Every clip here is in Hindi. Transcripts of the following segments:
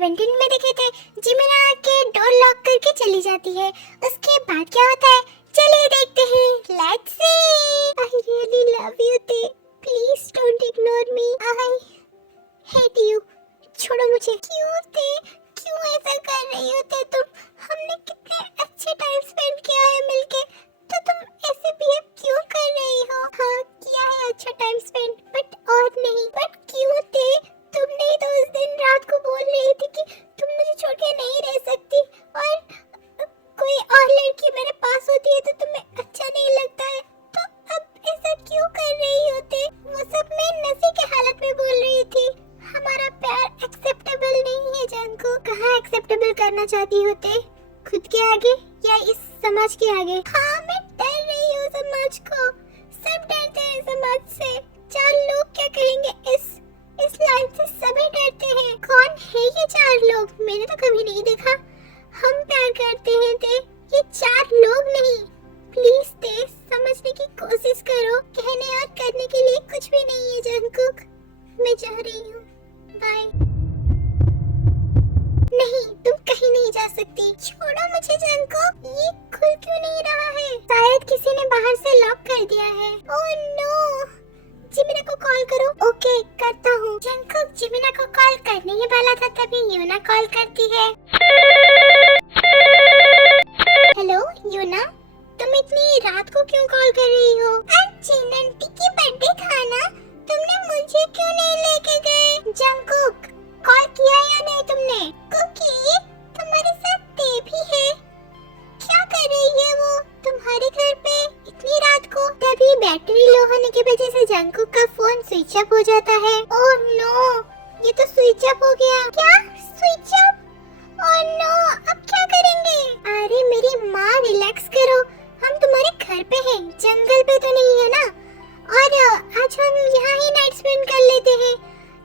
17 में देखे थे, जिमिना के डोर लॉक करके चली जाती है। उसके बाद क्या होता है, चलिए देखते हैं। Let's see. I really love you ते, please don't ignore me, I hate you, छोड़ो मुझे। क्यों ते, क्यों ऐसा कर रही हो ते तुम? हमने कितने अच्छे टाइम स्पेंड किया है मिलके, तो तुम ऐसे बिहेव क्यों कर रही हो? हाँ किया है अच्छा टाइम स्पेंड, बट और नहीं। बट क्यों थे? तुमने तो उस दिन रात को बोल रही थी कि तुम मुझे छोड़ के नहीं रह सकती, और कोई और लड़की मेरे पास होती है तो तुम्हें अच्छा नहीं लगता है, तो अब ऐसा क्यों कर रही होते? वो सब मैं नशे के हालत में बोल रही थी। हमारा प्यार एक्सेप्टेबल नहीं है जानको। कहाँ एक्सेप्टेबल करना चाहती होते, खुद के आगे या इस समाज के आगे? हाँ मैं डर रही हूँ समाज को, सब डरते हैं समाज से। 4 लोग क्या कहेंगे इस लाइन से, सभी डरते हैं। कौन है ये 4 लोग? मैंने तो कभी नहीं देखा। हम प्यार करते हैं ते, ये 4 लोग नहीं। प्लीज ते समझने की कोशिश करो, कहने और करने के लिए कुछ भी नहीं है जंकुक। मैं जा रही हूँ, बाय। नहीं तुम कहीं नहीं जा सकती, छोड़ो मुझे जंकुक। ये खुल क्यों नहीं रहा है? शायद किसी ने बाहर से लॉक कर दिया है। ओह नो, जिमिना को कॉल करो। ओके करता हूँ। जंकुक जिमिना को कॉल करने ही वाला था, तभी यूना कॉल करती है। हेलो यूना, तुम इतनी रात को क्यों कॉल कर रही हो? अच्छी नंटी की बर्थडे था ना, तुमने मुझे क्यों नहीं लेके गए? जंकुक कॉल किया या नहीं तुमने? कुकी तुम्हारे साथ ते भी है, क्या कर रही है वो तुम्हारे घर पे इतनी रात को? तभी बैटरी लो होने की वजह से जंकुक का फोन स्विच ऑफ हो जाता है। ओह नो, ये तो स्विच ऑफ हो गया। क्या स्विच ऑफ? ओह नो, अब क्या करेंगे? अरे मेरी माँ रिलैक्स करो, हम तुम्हारे घर पे हैं, जंगल पे तो नहीं है ना। और आज हम यहाँ ही नाइट स्पेंड कर लेते हैं।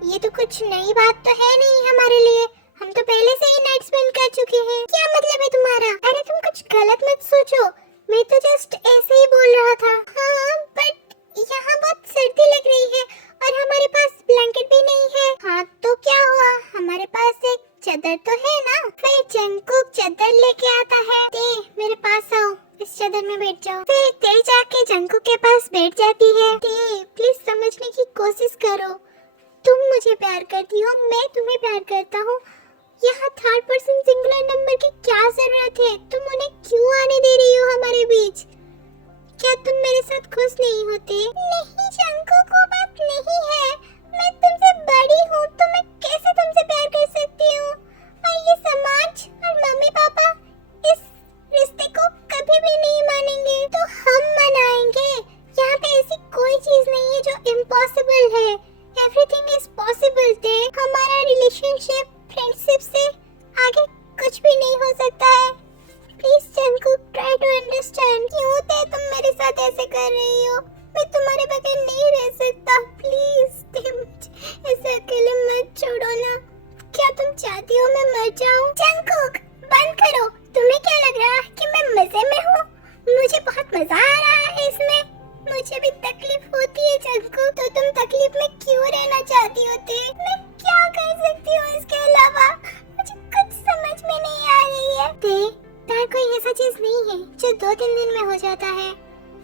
ये तो कुछ नई बात तो है नहीं हमारे लिए, हम तो पहले से ही नाइट स्पेंड कर चुके हैं। क्या मतलब है तुम्हारा? अरे तुम कुछ गलत मत सोचो, मैं तो जस्ट ऐसे ही बोल रहा था। हाँ बट यहाँ बहुत सर्दी लग रही है और हमारे पास ब्लैंकेट भी नहीं है। हाँ तो क्या हुआ, हमारे पास एक चादर तो है ना। फिर जंकुक चादर लेके आता है। ते मेरे पास आओ, इस चादर में बैठ जाओ। फिर ते जाके जंकुक के पास बैठ जाती है। ते प्लीज समझने की कोशिश करो, तुम मुझे प्यार करती हो, मैं तुम्हें प्यार करता हूँ। यहाँ 3rd पर्सन सिंगुलर नंबर की क्या जरूरत है? तुम उन्हें क्यों आने दे रही हो हमारे बीच? क्या तुम मेरे साथ खुश नहीं होते? नहीं जंकुक, वो बात नहीं है, मैं तुमसे बड़ी हूँ तो मैं कैसे तुमसे प्यार कर सकती हूँ? और ये समाज और मम्मी पापा इस रिश्ते को कभी भी नहीं मानेंगे, तो हम मनाएंगे। यहाँ पे ऐसी कोई चीज नहीं है जो इम्पॉसिबल है, एवरीथिंग इज पॉसिबल थे। हमारा रिलेशनशिप फ्रेंडशिप से आगे कुछ भी नहीं हो सकता है। Please Jungkook try to understand. क्यों थे तुम मेरे साथ ऐसे कर रही हो? मैं तुम्हारे बगैर नहीं रह सकता, प्लीज तुम ऐसे अकेले मत छोड़ो ना। क्या तुम चाहती हो मैं मर जाऊं? जंकुक बंद करो, तुम्हें क्या लग रहा है कि मैं मजे में हूँ? मुझे बहुत मजा आ रहा है इसमें, मुझे भी तकलीफ होती है जंकुक, तो तुम तकलीफ में क्यों रहना चाहती होती? मैं क्या कर सकती हूँ इसके अलावा? मुझे कुछ समझ में नहीं आ रही है। प्यार कोई ऐसा चीज नहीं है जो 2-3 दिन में हो जाता है।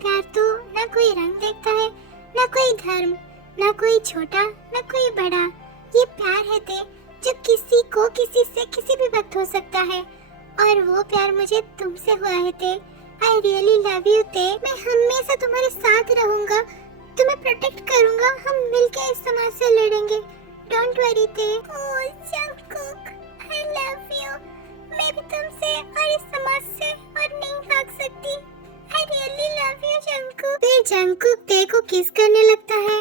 प्यार तो ना कोई रंग देखता है, ना कोई धर्म, ना कोई छोटा, ना कोई बड़ा। ये प्यार है ते, जो किसी को किसी से किसी भी वक्त हो सकता है, और वो प्यार मुझे तुमसे हुआ है ते। I really love you ते, मैं हमेशा तुम्हारे साथ रहूंगा, तुम्हें प्रोटेक्ट करूंगा, हम मिलके इस समाज से लड़ेंगे। Don't worry ते। Oh Jungkook, I love you। मैं भी तुमसे और इस समाज से और नहीं भाग सकती। I really love you Jungkook. फिर जंकुक ते को किस करने लगता है।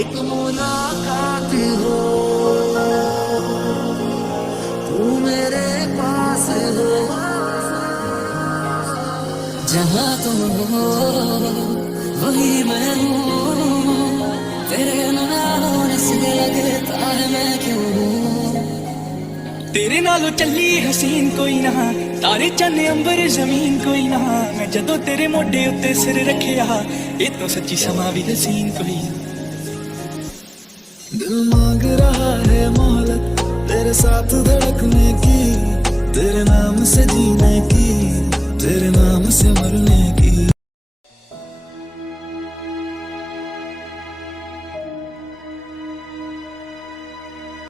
एक मुलाकात हो, तू मेरे पास हो, जहाँ तुम हो वही मैं हूँ, तेरे ना होने से लगता है मैं क्यों हूँ। तेरे नालों चली हसीन कोई ना, तारे चन्ने अंबर जमीन कोई ना, मैं जदों तेरे मोढे उत्ते सिर रखिया, ये तो सच्ची समा भी हसीन कोई ना। दिल मांग रहा है मोहलत तेरे साथ धड़कने की, तेरे नाम से जीने की, तेरे नाम से मरने की।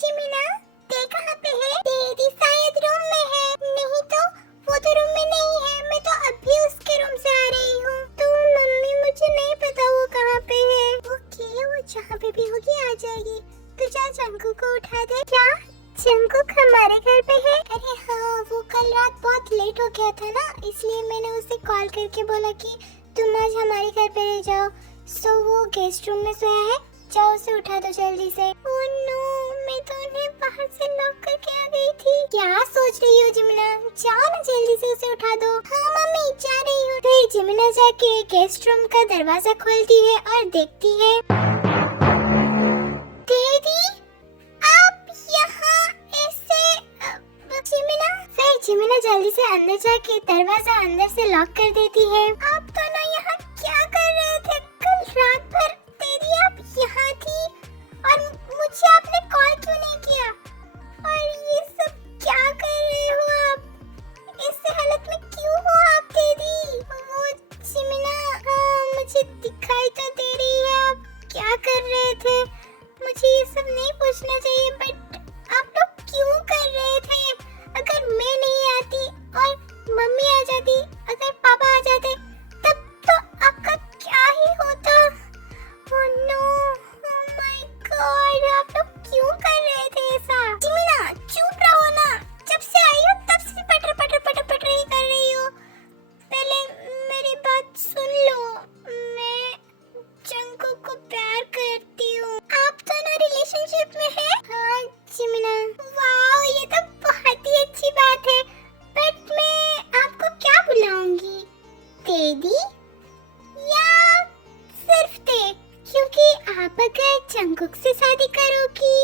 जिमिना, ते कहाँ पे है? तेरी शायद रूम में है, नहीं तो वो तो रूम में नहीं है, मैं तो अभी उसके रूम से आ रही हूँ। तो मम्मी मुझे नहीं पता वो कहाँ पे है। ओके, वो जहाँ पे भी होगी आ जाएगी। तू जा जंकू को उठा दे। क्या जंकुक हमारे घर पे है? अरे हाँ, वो कल रात बहुत लेट हो गया था ना, इसलिए मैंने उसे कॉल करके बोला कि तुम आज हमारे घर पे रह जाओ। सो वो गेस्ट रूम में सोया है, जाओ उसे उठा दो जल्दी से। ओह नो, मैं तो उन्हें बाहर से लॉक करके आ गई थी। क्या सोच रही हो जिमिना? जाओ ना जल्दी से उसे उठा दो। हाँ मम्मी, जा रही हूँ। फिर जिमिना जाके गेस्ट रूम का दरवाजा खोलती है और देखती है दीदी आप यहाँ ऐसे। जिमिना, फिर जिमिना जल्दी से अंदर जाके दरवाजा अंदर से लॉक कर देती है। आप दोनों यहाँ क्या कर रहे थे? कल रात भर दीदी आप यहाँ थी और मुझे आपने कॉल क्यों नहीं किया? और ये सब क्या कर रहे हो आप? इस हालत में क्यों हो आप दीदी? वो जिमिना, हाँ मुझे दिखाई तो दे रही है आप क्या कर रहे थे। मुझे ये सब नहीं पूछना चाहिए, बट आप लोग क्यों कर रहे थे? अगर मैं नहीं आती और मम्मी आ जाती, अगर पापा आ जाते, तब तो आपका क्या ही होता। Oh no, oh my God, आप लोग क्यों कर रहे थे ऐसा? जिमिना चुप रहो ना, जब से आई हो तब से पटर पटर पटर पटर ही कर रही हो। पहले मेरी बात सुन लो, मैं जंकू को प्यार करती हूँ। आप दोनों रिलेशनशिप में हैं? हाँ जिमिना। वाह, ये तो बहुत ही अच्छी बात है, बट मैं आपको क्या बुलाऊंगी? तेदी या सिर्फ ते? क्योंकि आप अगर जंकुक से शादी करोगी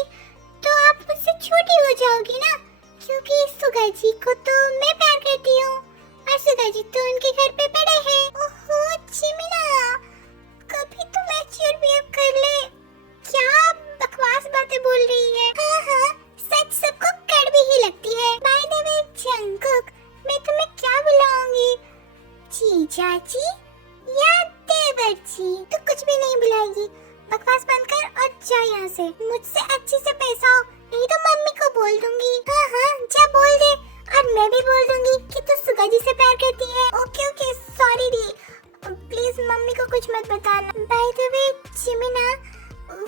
तो आप मुझसे छोटी हो जाओगी ना, क्योंकि सुगा जी को तो मैं प्यार करती हूँ और सुगा जी तो उनके घर पे बड़े हैं। ओहो जिमिना, कभी तो मैच्योर बिहेव कर ले। क्या बकवास बातें बोल रही है? हाँ हाँ, सच सबको कड़वी ही लगती है। बाय द वे जंकुक, मैं तुम्हें क्या बुलाऊंगी? जीजा जी या देवर जी? तो कुछ भी नहीं बुलाएगी। बकवास बंद कर और जा यहाँ से। मुझसे अच्छे से पैसा हो, नहीं तो मम्मी को बोल दूंगी। हाँ हाँ, जा बोल दे, और मैं भी बोल दूंगी कि तू सुगा जी से प्यार करती है। Okay okay, sorry the, please mummy को कुछ मत बताना। बाय द वे जिमिना,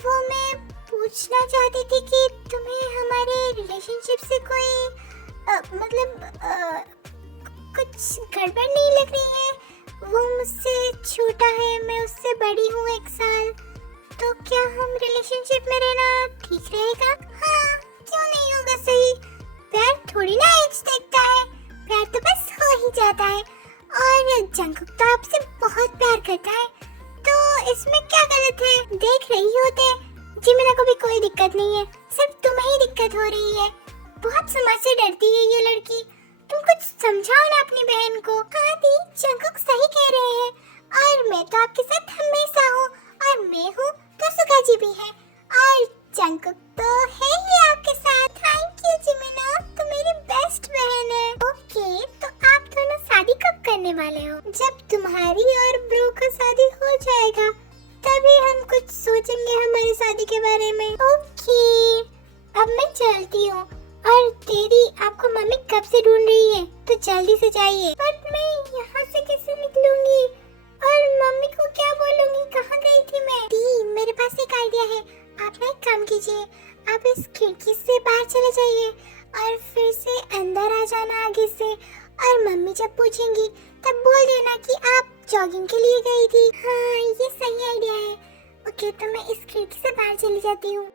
वो मैं पूछना चाहती थी कि तुम्हें हमारे रिलेशनशिप से कोई कुछ गड़बड़ नहीं लग रही है? वो मुझसे छोटा है, मैं उससे बड़ी हूँ 1 साल, तो क्या हम रिलेशनशिप में रहना ठीक रहेगा? हाँ, क्यों नहीं होगा? सही, प्यार थोड़ी ना एज देखता है, प्यार तो बस हो ही जाता है। और जंकुक तो आपसे बहुत प्यार करता है, तो इसमें क्या गलत है? देख रही होते, जिमिना को भी कोई दिक्कत नहीं है, सिर्फ तुम्हें ही दिक्कत हो रही है। बहुत समाज से डरती है ये लड़की, तुम कुछ समझाओ ना अपनी बहन को। हाँ दी, जंकुक सही कह रहे हैं, और मैं तो आपके साथ हमेशा हूँ, और मैं हूँ तो सुगा जी भी है, और जंकुक तो है ही आपके साथ। थैंक यू जिमिना, तुम मेरी बेस्ट बहन है। ओके, तो आप दोनों शादी कब करने वाले हो? जब तुम्हारी और ब्रो का शादी हो जाएगा तभी हम कुछ सोचेंगे हमारी शादी के बारे में। ओके, अब मैं चलती हूँ। और तेरी आपको मम्मी कब से ढूंढ रही है, तो जल्दी से जाइए। बट मैं यहाँ से कैसे निकलूंगी और मम्मी को क्या बोलूंगी? कहाँ गई थी मैं? दी, मेरे पास एक आइडिया है, आप ना एक काम कीजिए, आप इस खिड़की से बाहर चले जाइए और फिर से अंदर आ जाना आगे से, और मम्मी जब पूछेंगी तब बोल देना कि आप जॉगिंग के लिए गई थी। हाँ, ये सही आइडिया है। ओके, तो मैं इस खिड़की से बाहर चली जाती हूँ।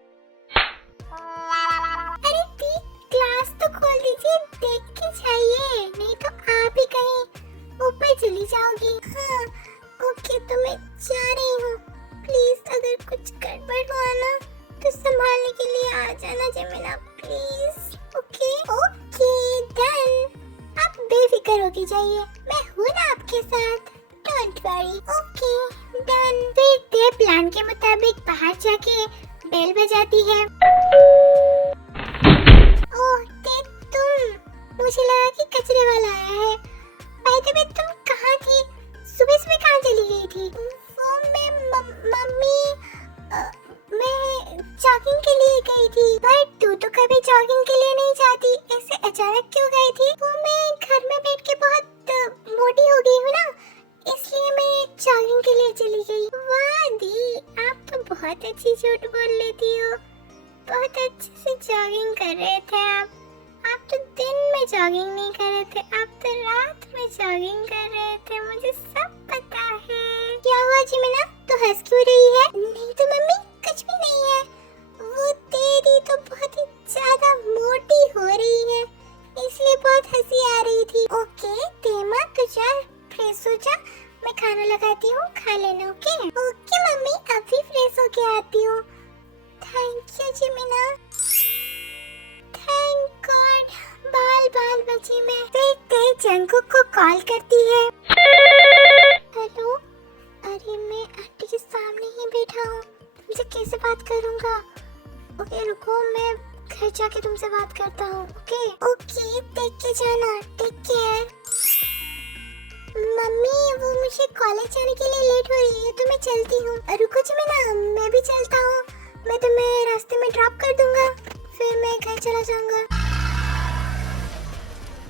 अरे दी, क्लास तो खोल दीजिए, देख के जाइए, नहीं तो आप ही कहीं ऊपर चली जाओगी। हाँ ओके, तो मैं जा रही हूँ। प्लीज अगर कुछ गड़बड़ हुआ ना तो संभालने के लिए आ जाना जिमिना, प्लीज। ओके ओके डन, आप बेफिक्र बेफिक्र होके जाइए, मैं हूँ ना आपके साथ, डोंट वरी। Okay done. फिर तेरे प्लान के मुताबिक बाहर जाके बेल बजाती है। ओह ते तुम, मुझे लगा कि कचरे वाला आया है। बाय द वे तुम कहाँ थी? सुबह कहाँ चली गई थी? वो मैं मम्मी मैं जॉगिंग के लिए गई थी। पर तू तो कभी जॉगिंग के लिए नहीं जाती, ऐसे अचानक क्यों गई थी? वो मैं घर में बैठ के बहुत मोटी हो गई हूँ ना, इसलिए मैं जॉगिंग के लिए चली गई। वाह दी, आप तो बहुत अच्छी झूठ बोल लेती हो। बहुत अच्छे से जॉगिंग कर रहे थे आप तो दिन में जॉगिंग नहीं कर रहे थे, आप तो रात में जॉगिंग कर रहे थे, मुझे सब पता है। क्या हुआ जिमिना, तो हंस क्यों रही है? नहीं तो मम्मी, कुछ भी नहीं है। वो तेरी तो बहुत ही ज्यादा मोटी हो रही है, इसलिए बहुत हंसी आ रही थी। ओके तेमा, तू जा फ्रेश हो जा, मैं खाना लगाती हूँ, खा लेना। ओके ओके मम्मी, अभी फ्रेश होके आती हूँ। थैंक यू जिमिना। थैंक गॉड, बाल बची मैं। फिर जंकुक को कॉल करती है। हेलो, अरे मैं आंटी के सामने ही बैठा हूँ, तुमसे कैसे बात करूँगा? ओके रुको, मैं घर जाके तुमसे बात करता हूँ। ओके ओके, टेक के जाना, टेक केयर। मम्मी वो मुझे कॉलेज जाने के लिए लेट हो रही है, तो मैं चलती हूँ। रुको जिमिना, मैं भी चलता हूँ, मैं तुम्हें रास्ते में ड्रॉप कर दूंगा, फिर मैं घर चला जाऊंगा।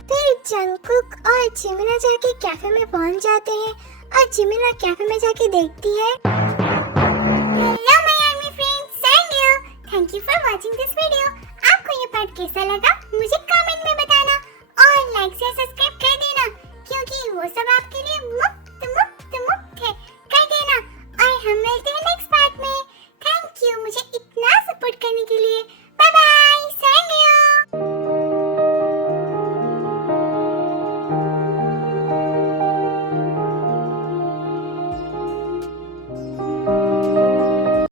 फिर जंकुक और जिमिना जाके कैफे में पहुंच जाते हैं और जिमिना कैफे में जाके देखती है। Hello my army friends, thank you for watching this video. आपको ये पार्ट कैसा लगा मुझे